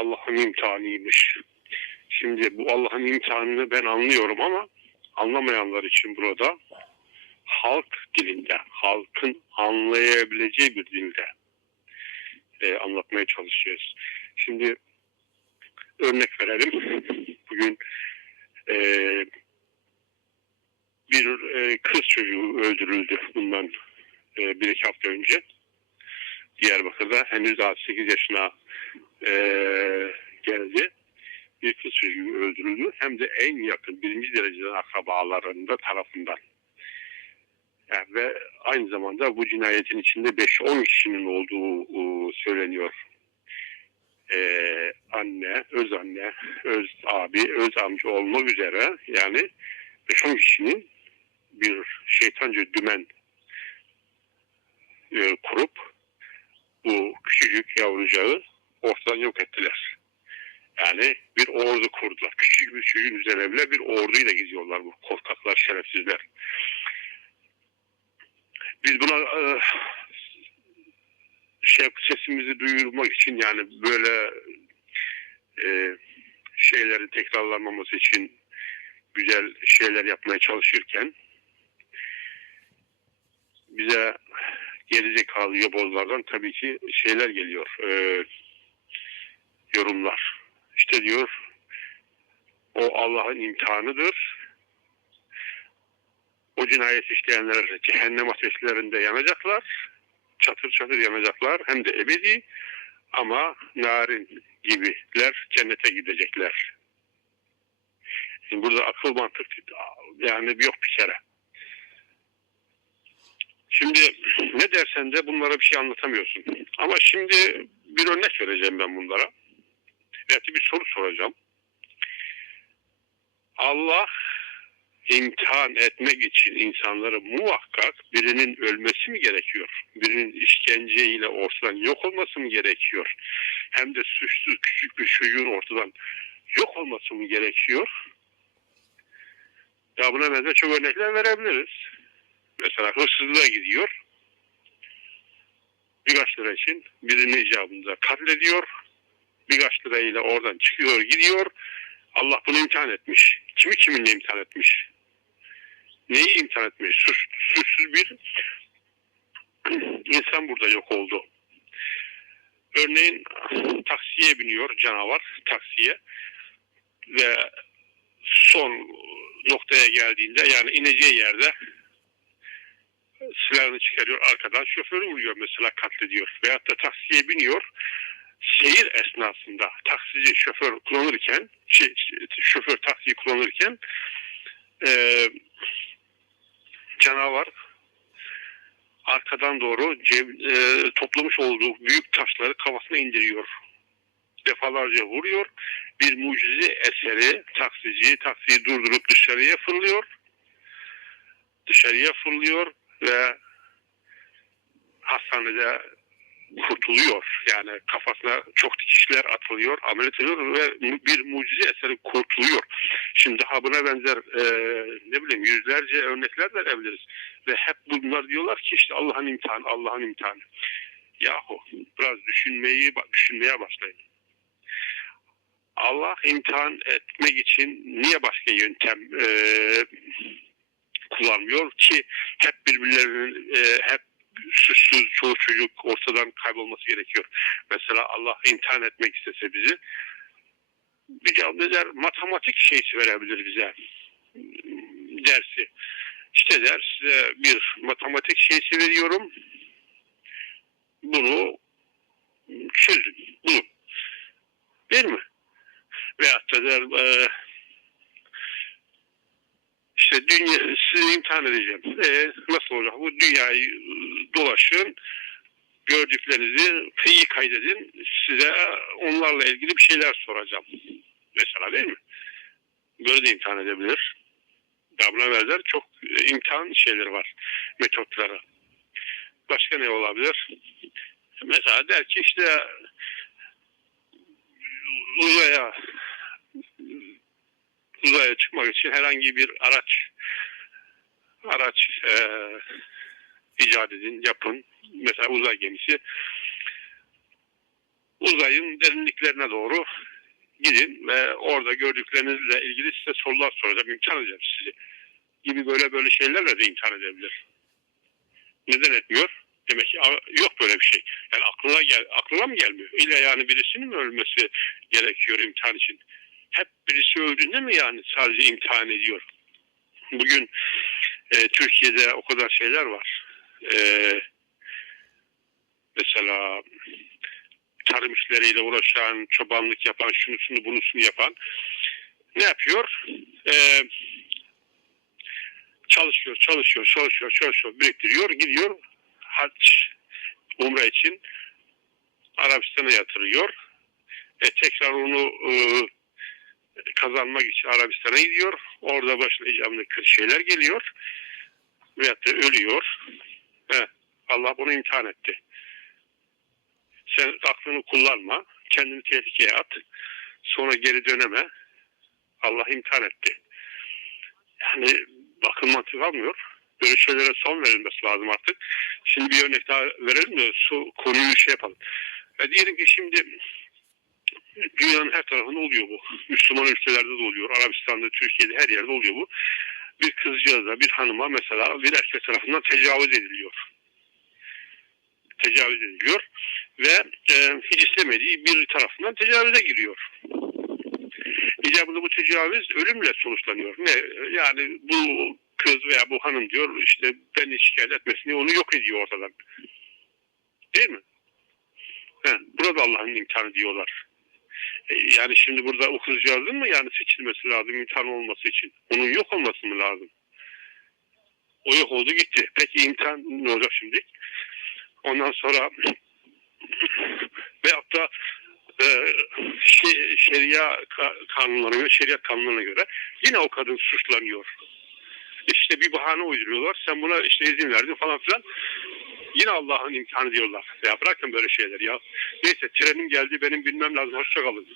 Allah'ın imtihanıymış. Şimdi bu Allah'ın imtihanını ben anlıyorum ama anlamayanlar için burada halk dilinde, halkın anlayabileceği bir dilde e, anlatmaya çalışıyoruz. Şimdi örnek verelim. Bugün e, bir e, kız çocuğu öldürüldü bundan e, bir iki hafta önce. Diyarbakır'da henüz daha 8 yaşına e, geldi. Bir kız çocuğu öldürüldü. Hem de en yakın birinci dereceden akrabalarında tarafından. Yani ve aynı zamanda bu cinayetin içinde 5-10 kişinin olduğu e, söyleniyor. Ee, anne, öz anne, öz abi, öz amca olmak üzere yani 5-10 kişinin bir şeytanca dümen e, kurup bu küçücük yavrucağı ortadan yok ettiler. Yani bir ordu kurdular. Küçük bir çocuğun üzerine bile bir orduyla geziyorlar bu korkaklar, şerefsizler. Biz buna e, şey sesimizi duyurmak için yani böyle e, şeylerin tekrarlanmaması için güzel şeyler yapmaya çalışırken bize gerizekalı yobozlardan tabii ki şeyler geliyor. E, yorumlar. İşte diyor o Allah'ın imtihanıdır. O cinayet işleyenler cehennem ateşlerinde yanacaklar. Çatır çatır yanacaklar. Hem de ebedi. Ama narin gibiler cennete gidecekler. Şimdi burada akıl mantık yani yok bir kere. Şimdi ne dersen de bunlara bir şey anlatamıyorsun. Ama şimdi bir örnek vereceğim ben bunlara. Belki bir soru soracağım. Allah imtihan etmek için insanları muhakkak birinin ölmesi mi gerekiyor? Birinin işkenceyle ortadan yok olması mı gerekiyor? Hem de suçsuz küçük bir çocuğun ortadan yok olması mı gerekiyor? Ya buna benzer çok örnekler verebiliriz. Mesela hırsızlığa gidiyor. Birkaç lira için birinin icabında katlediyor. Birkaç lirayla oradan çıkıyor gidiyor. Allah bunu imtihan etmiş. Kimi kiminle imtihan etmiş? Neyi imtihan etmiş? Suç, suçsuz bir insan burada yok oldu. Örneğin taksiye biniyor canavar taksiye ve son noktaya geldiğinde yani ineceği yerde silahını çıkarıyor arkadan şoförü vuruyor mesela katlediyor veyahut da taksiye biniyor seyir esnasında taksici şoför kullanırken şey, şoför taksiyi kullanırken e, canavar arkadan doğru e, toplamış olduğu büyük taşları kafasına indiriyor. Defalarca vuruyor. Bir mucize eseri taksici taksiyi durdurup dışarıya fırlıyor. Dışarıya fırlıyor ve hastanede kurtuluyor. Yani kafasına çok dikişler atılıyor, ameliyat ediyor ve bir mucize eseri kurtuluyor. Şimdi ha buna benzer e, ne bileyim yüzlerce örnekler verebiliriz. Ve hep bunlar diyorlar ki işte Allah'ın imtihanı, Allah'ın imtihanı. Yahu biraz düşünmeyi düşünmeye başlayın. Allah imtihan etmek için niye başka yöntem e, kullanmıyor ki hep birbirlerinin e, hep suçsuz çoğu çocuk ortadan kaybolması gerekiyor. Mesela Allah imtihan etmek istese bizi bir ne der matematik şeysi verebilir bize dersi. İşte der size bir matematik şeysi veriyorum. Bunu çözün. Bunu. Değil mi? Veyahut da der e, işte dünya sizi imtihan edeceğim. E, nasıl olacak? Bu dünyayı dolaşın. Gördüklerinizi iyi kaydedin. Size onlarla ilgili bir şeyler soracağım. Mesela değil mi? Böyle de imtihan edebilir. Daha buna benzer çok imtihan şeyleri var. Metotları. Başka ne olabilir? Mesela der ki işte uzaya uzaya çıkmak için herhangi bir araç araç e, icat edin, yapın. Mesela uzay gemisi uzayın derinliklerine doğru gidin ve orada gördüklerinizle ilgili size sorular soracağım, imtihan edeceğim sizi. Gibi böyle böyle şeylerle de imtihan edebilir. Neden etmiyor? Demek ki yok böyle bir şey. Yani aklına gel, aklına mı gelmiyor? İlla yani birisinin ölmesi gerekiyor imtihan için? Hep birisi öldüğünde mi yani sadece imtihan ediyor? Bugün e, Türkiye'de o kadar şeyler var. E, mesela tarım işleriyle uğraşan, çobanlık yapan, şunu şunu bunu şunu yapan ne yapıyor? E, çalışıyor, çalışıyor, çalışıyor, çalışıyor, biriktiriyor, gidiyor hac, umre için Arabistan'a yatırıyor. E, tekrar onu e, kazanmak için Arabistan'a gidiyor. Orada başına icabında kötü şeyler geliyor. Veyahut da ölüyor. He, Allah bunu imtihan etti. Sen aklını kullanma. Kendini tehlikeye at. Sonra geri döneme. Allah imtihan etti. Yani bakın mantık almıyor. Böyle şeylere son verilmesi lazım artık. Şimdi bir örnek daha verelim de şu konuyu şey yapalım. E diyelim ki şimdi dünyanın her tarafında oluyor bu. Müslüman ülkelerde de oluyor. Arabistan'da, Türkiye'de her yerde oluyor bu. Bir kızcağıza, bir hanıma mesela bir erkek tarafından tecavüz ediliyor. Tecavüz ediliyor ve e, hiç istemediği bir tarafından tecavüze giriyor. İcabında bu tecavüz ölümle sonuçlanıyor. Ne? Yani bu kız veya bu hanım diyor işte beni şikayet etmesin diye onu yok ediyor ortadan. Değil mi? He, burada Allah'ın imtihanı diyorlar. Yani şimdi burada o kızcağızın mı yani seçilmesi lazım imtihan olması için? Onun yok olması mı lazım? O yok oldu gitti. Peki imtihan ne olacak şimdi? Ondan sonra veyahut da e, şe- şeria ka- kanunlarına göre, şeriat kanunlarına göre yine o kadın suçlanıyor. İşte bir bahane uyduruyorlar. Sen buna işte izin verdin falan filan. Yine Allah'ın imtihanı diyorlar. Ya bırakın böyle şeyler ya. Neyse trenim geldi benim bilmem lazım. Hoşça kalın.